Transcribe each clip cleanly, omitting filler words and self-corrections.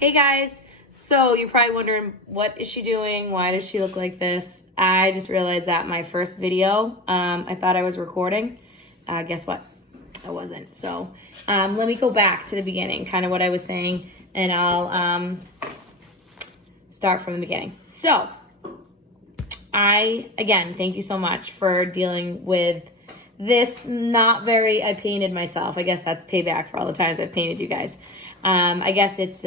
Hey guys, so you're probably wondering, what is she doing? Why does she look like this? I just realized that my first video, I thought I was recording. Guess what? I wasn't. So let me go back to the beginning, kind of what I was saying, and I'll start from the beginning. So again, thank you so much for dealing with this. I painted myself. I guess that's payback for all the times I've painted you guys. I guess it's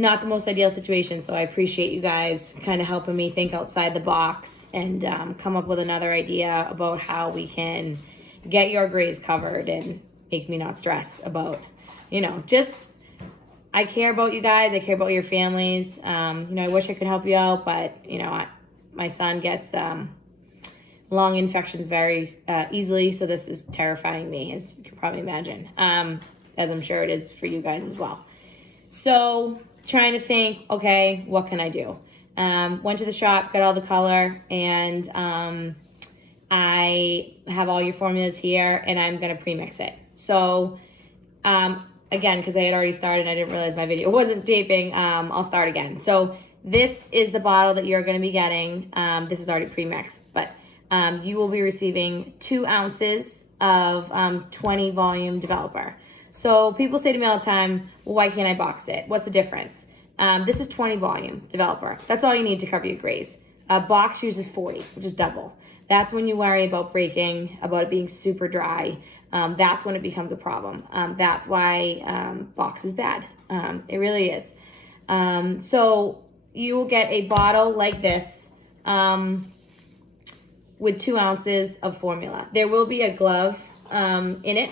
not the most ideal situation, so I appreciate you guys kind of helping me think outside the box and come up with another idea about how we can get your grays covered and make me not stress about, I care about you guys. I care about your families. I wish I could help you out, but, my son gets lung infections very easily, so this is terrifying me, as you can probably imagine, as I'm sure it is for you guys as well. So trying to think, okay, what can I do? Went to the shop, got all the color, and I have all your formulas here, and I'm going to pre-mix it. So again, because I had already started, I didn't realize my video wasn't taping, I'll start again. So this is the bottle that you're going to be getting. This is already pre-mixed, but you will be receiving 2 ounces of 20 volume developer. So people say to me all the time, well, why can't I box it? What's the difference? This is 20 volume developer. That's all you need to cover your grays. Box uses 40, which is double. That's when you worry about breaking, about it being super dry. That's when it becomes a problem. That's why box is bad. It really is. So you will get a bottle like this with 2 ounces of formula. There will be a glove in it,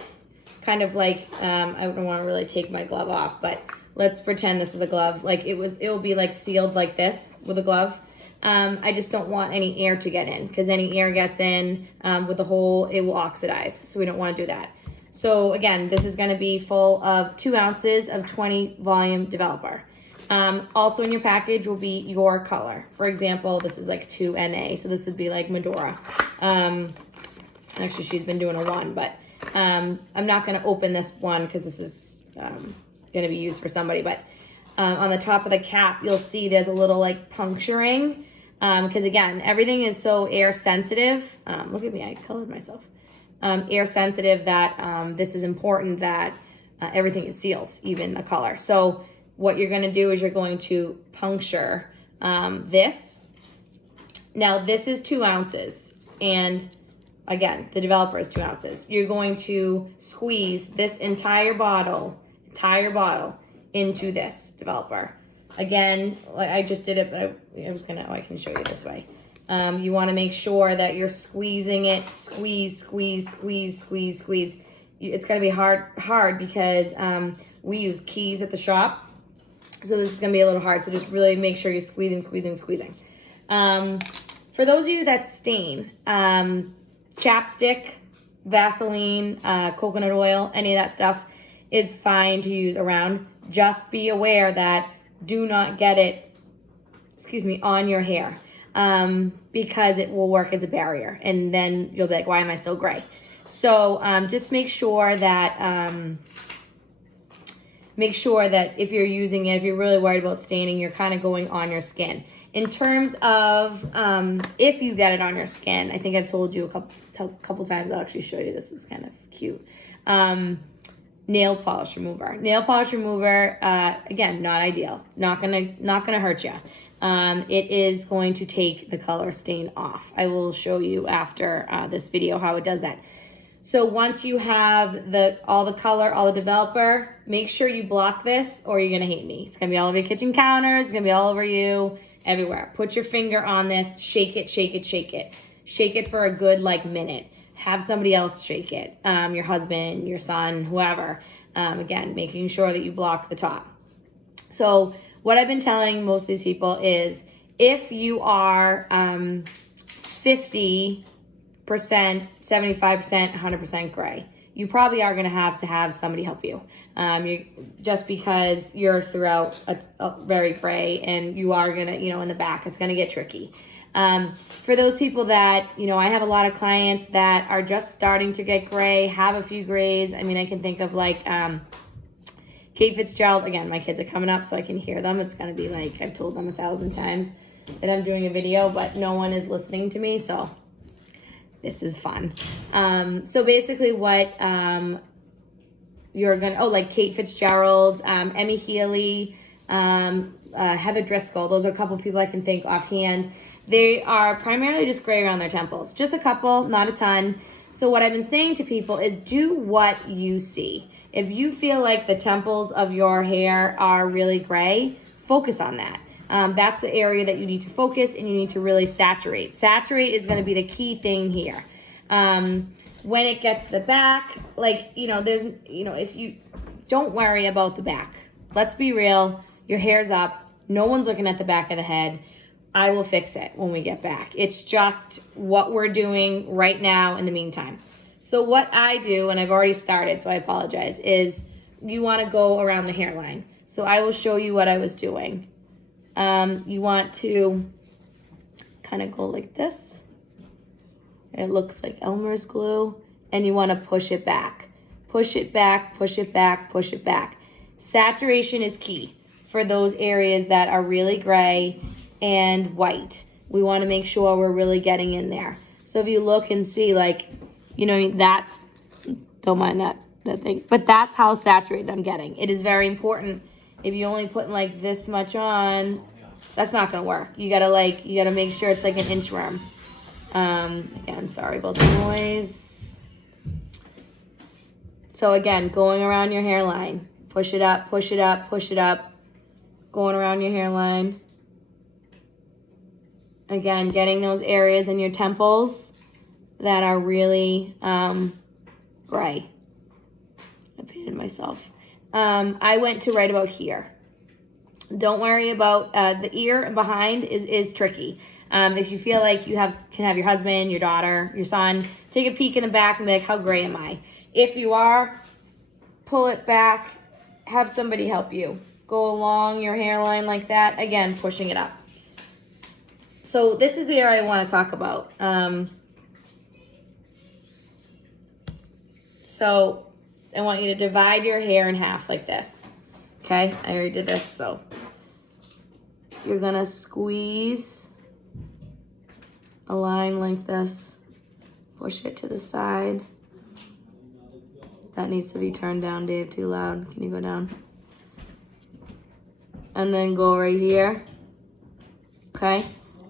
kind of like, I don't want to really take my glove off, but let's pretend this is a glove. Like it will be like sealed like this with a glove. I just don't want any air to get in, because any air gets in with the hole, it will oxidize. So we don't want to do that. So again, this is going to be full of 2 ounces of 20 volume developer. Also in your package will be your color. For example, this is like 2NA, so this would be like Medora. Actually, she's been doing a 1, but I'm not going to open this one because this is going to be used for somebody. But on the top of the cap, you'll see there's a little like puncturing, because again, everything is so air sensitive. Look at me, I colored myself. Air sensitive that this is important that everything is sealed, even the color. So what you're going to do is you're going to puncture this. Now this is 2 ounces, and again, the developer is 2 ounces. You're going to squeeze this entire bottle into this developer. Again, like I just did it, but I can show you this way. You want to make sure that you're squeezing it, squeeze. It's going to be hard because we use keys at the shop. So this is going to be a little hard. So just really make sure you're squeezing. For those of you that stain, chapstick, Vaseline, coconut oil, any of that stuff is fine to use around. Just be aware that do not get it, on your hair, because it will work as a barrier, and then you'll be like, why am I still gray? So just make sure that if you're using it, if you're really worried about staining, you're kind of going on your skin. In terms of if you get it on your skin, I think I've told you a couple times. I'll actually show you. This is kind of cute. Nail polish remover. Nail polish remover, again, not ideal. Not gonna hurt you. It is going to take the color stain off. I will show you after this video how it does that. So once you have all the color, all the developer, make sure you block this or you're gonna hate me. It's gonna be all over your kitchen counters, it's gonna be all over you, everywhere. Put your finger on this, shake it. Shake it for a good minute. Have somebody else shake it, your husband, your son, whoever. Again, making sure that you block the top. So what I've been telling most of these people is, if you are 50%, 75%, 100% gray, you probably are going to have somebody help you. Just because you're throughout very gray, and you are going to, in the back, it's going to get tricky. For those people that, I have a lot of clients that are just starting to get gray, have a few grays. I mean, I can think of Kate Fitzgerald, again, my kids are coming up so I can hear them. It's going to be like, I've told them 1,000 times that I'm doing a video, but no one is listening to me, so this is fun. So basically what you're going to, like Kate Fitzgerald, Emmy Healy, Heather Driscoll, those are a couple people I can think offhand. They are primarily just gray around their temples. Just a couple, not a ton. So what I've been saying to people is do what you see. If you feel like the temples of your hair are really gray, focus on that. That's the area that you need to focus, and you need to really saturate. Saturate is going to be the key thing here. When it gets to the back, like, if you don't worry about the back. Let's be real. Your hair's up. No one's looking at the back of the head. I will fix it when we get back. It's just what we're doing right now in the meantime. So what I do, and I've already started, so I apologize, is you want to go around the hairline. So I will show you what I was doing. You want to kind of go like this. It looks like Elmer's glue. And you want to push it back. Push it back, push it back, push it back. Saturation is key for those areas that are really gray and white. We want to make sure we're really getting in there. So if you look and see, like, that's, don't mind that thing, but that's how saturated I'm getting. It is very important. If you only put like this much on, that's not gonna work. You gotta make sure it's like an inchworm. Again, sorry about the noise. So again, going around your hairline, push it up, push it up, push it up, going around your hairline. Again, getting those areas in your temples that are really gray. I painted myself. I went to right about here. Don't worry about the ear behind is tricky. If you feel like you can have your husband, your daughter, your son, take a peek in the back and be like, how gray am I? If you are, pull it back, have somebody help you. Go along your hairline like that. Again, pushing it up. So this is the area I want to talk about. So I want you to divide your hair in half like this. Okay, I already did this. So you're gonna squeeze a line like this. Push it to the side. That needs to be turned down, Dave, too loud. Can you go down? And then go right here. Okay.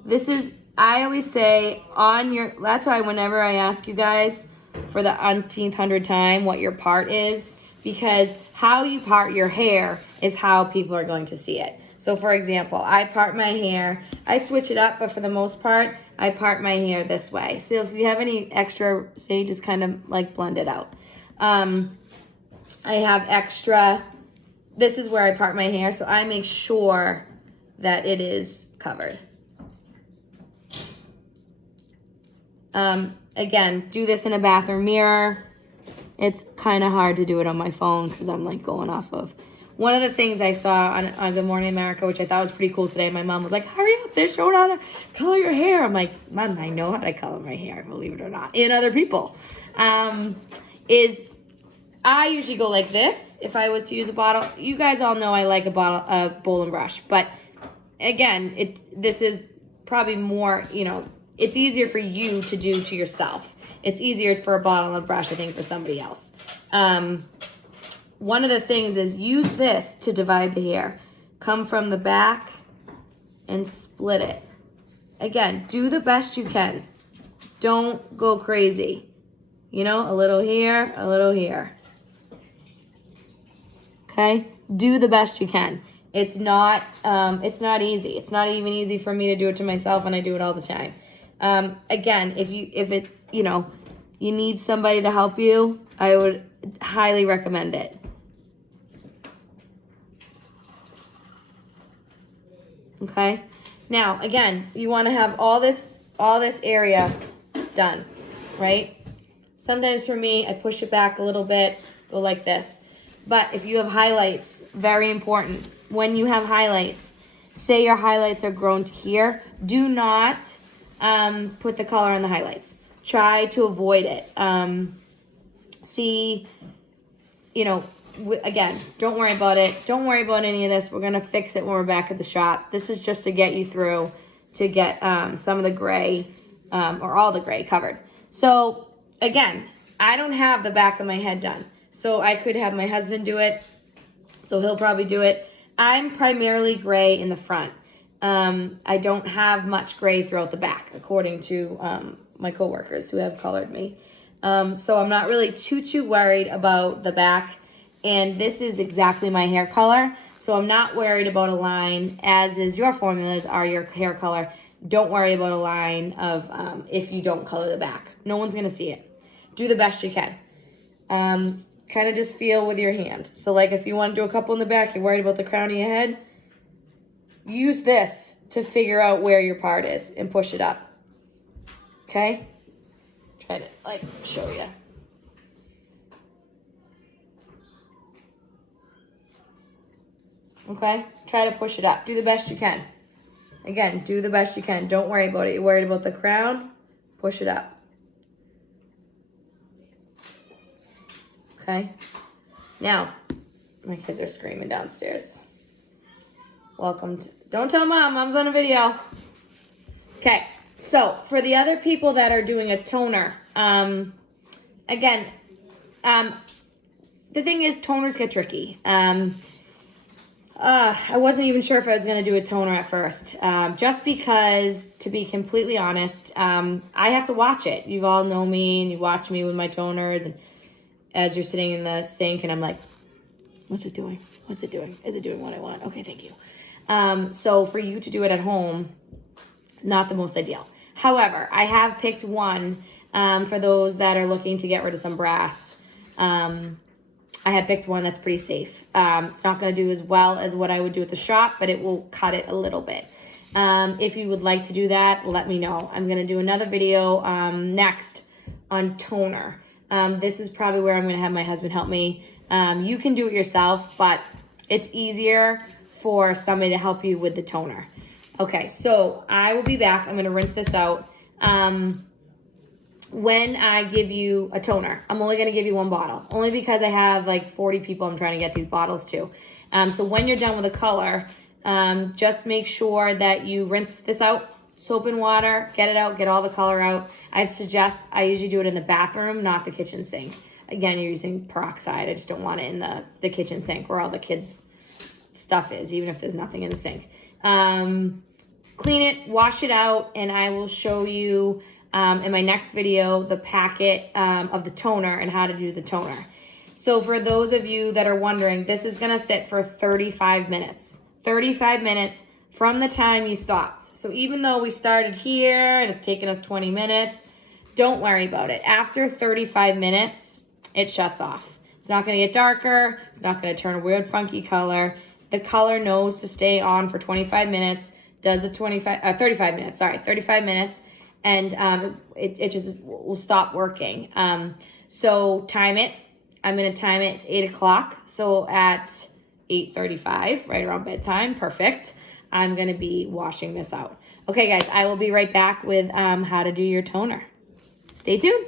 This is, I always say that's why whenever I ask you guys for the umpteenth hundred time what your part is, because how you part your hair is how people are going to see it. So for example, I part my hair, I switch it up, but for the most part, I part my hair this way. So if you have any extra, say just kind of like blend it out. I have extra, this is where I part my hair, so I make sure that it is covered. Again, do this in a bathroom mirror. It's kind of hard to do it on my phone because I'm like going off of. One of the things I saw on Good Morning America, which I thought was pretty cool today, my mom was like, hurry up, they're showing how to color your hair. I'm like, Mom, I know how to color my hair, believe it or not, in other people. Is I usually go like this if I was to use a bottle. You guys all know I like a bowl and brush. But again, this is probably more, it's easier for you to do to yourself. It's easier for a bottle and a brush, I think, for somebody else. One of the things is use this to divide the hair. Come from the back and split it. Again, do the best you can. Don't go crazy. A little here, a little here. Okay? Do the best you can. It's not easy. It's not even easy for me to do it to myself, and I do it all the time. Again, if you need somebody to help you, I would highly recommend it. Okay? Now, again, you want to have all this area done, right? Sometimes for me, I push it back a little bit, go like this. But if you have highlights, very important. When you have highlights, say your highlights are grown to here, do not put the color on the highlights. Try to avoid it. again, don't worry about it. Don't worry about any of this. We're going to fix it when we're back at the shop. This is just to get you through, to get some of the gray or all the gray covered. So again, I don't have the back of my head done. So I could have my husband do it. So he'll probably do it. I'm primarily gray in the front. I don't have much gray throughout the back, according to my coworkers who have colored me. So I'm not really too worried about the back. And this is exactly my hair color. So I'm not worried about a line, as is your formulas are your hair color. Don't worry about a line of if you don't color the back. No one's going to see it. Do the best you can. Kind of just feel with your hand. So like if you want to do a couple in the back, you're worried about the crown of your head, use this to figure out where your part is and push it up. Okay? Try to like show you. Okay? Try to push it up. Do the best you can. Again, do the best you can. Don't worry about it. You're worried about the crown, push it up. Okay? Now, my kids are screaming downstairs. Welcome to, don't tell Mom, Mom's on a video. Okay, so for the other people that are doing a toner, again, the thing is toners get tricky. I wasn't even sure if I was going to do a toner at first, just because, to be completely honest, I have to watch it. You all know me, and you watch me with my toners, and as you're sitting in the sink, and I'm like, what's it doing? What's it doing? Is it doing what I want? Okay, thank you. So for you to do it at home, not the most ideal. However, I have picked one for those that are looking to get rid of some brass. I had picked one that's pretty safe. It's not going to do as well as what I would do at the shop, but it will cut it a little bit. If you would like to do that, let me know. I'm going to do another video next on toner. This is probably where I'm going to have my husband help me. You can do it yourself, but it's easier for somebody to help you with the toner. Okay, so I will be back. I'm going to rinse this out. When I give you a toner, I'm only going to give you one bottle, only because I have like 40 people I'm trying to get these bottles to. So when you're done with the color, just make sure that you rinse this out, soap and water, get it out, get all the color out. I usually do it in the bathroom, not the kitchen sink. Again, you're using peroxide. I just don't want it in the kitchen sink where all the kids' stuff is, even if there's nothing in the sink. Clean it, wash it out, and I will show you in my next video the packet of the toner and how to do the toner. So for those of you that are wondering, this is going to sit for 35 minutes. 35 minutes from the time you stopped. So even though we started here and it's taken us 20 minutes, don't worry about it. After 35 minutes, it shuts off. It's not going to get darker. It's not going to turn a weird funky color. The color knows to stay on for 25 minutes, does the 35 minutes, and it just will stop working. So time it. I'm going to time it. It's 8 o'clock. So at 8:35, right around bedtime, perfect, I'm going to be washing this out. Okay, guys, I will be right back with how to do your toner. Stay tuned.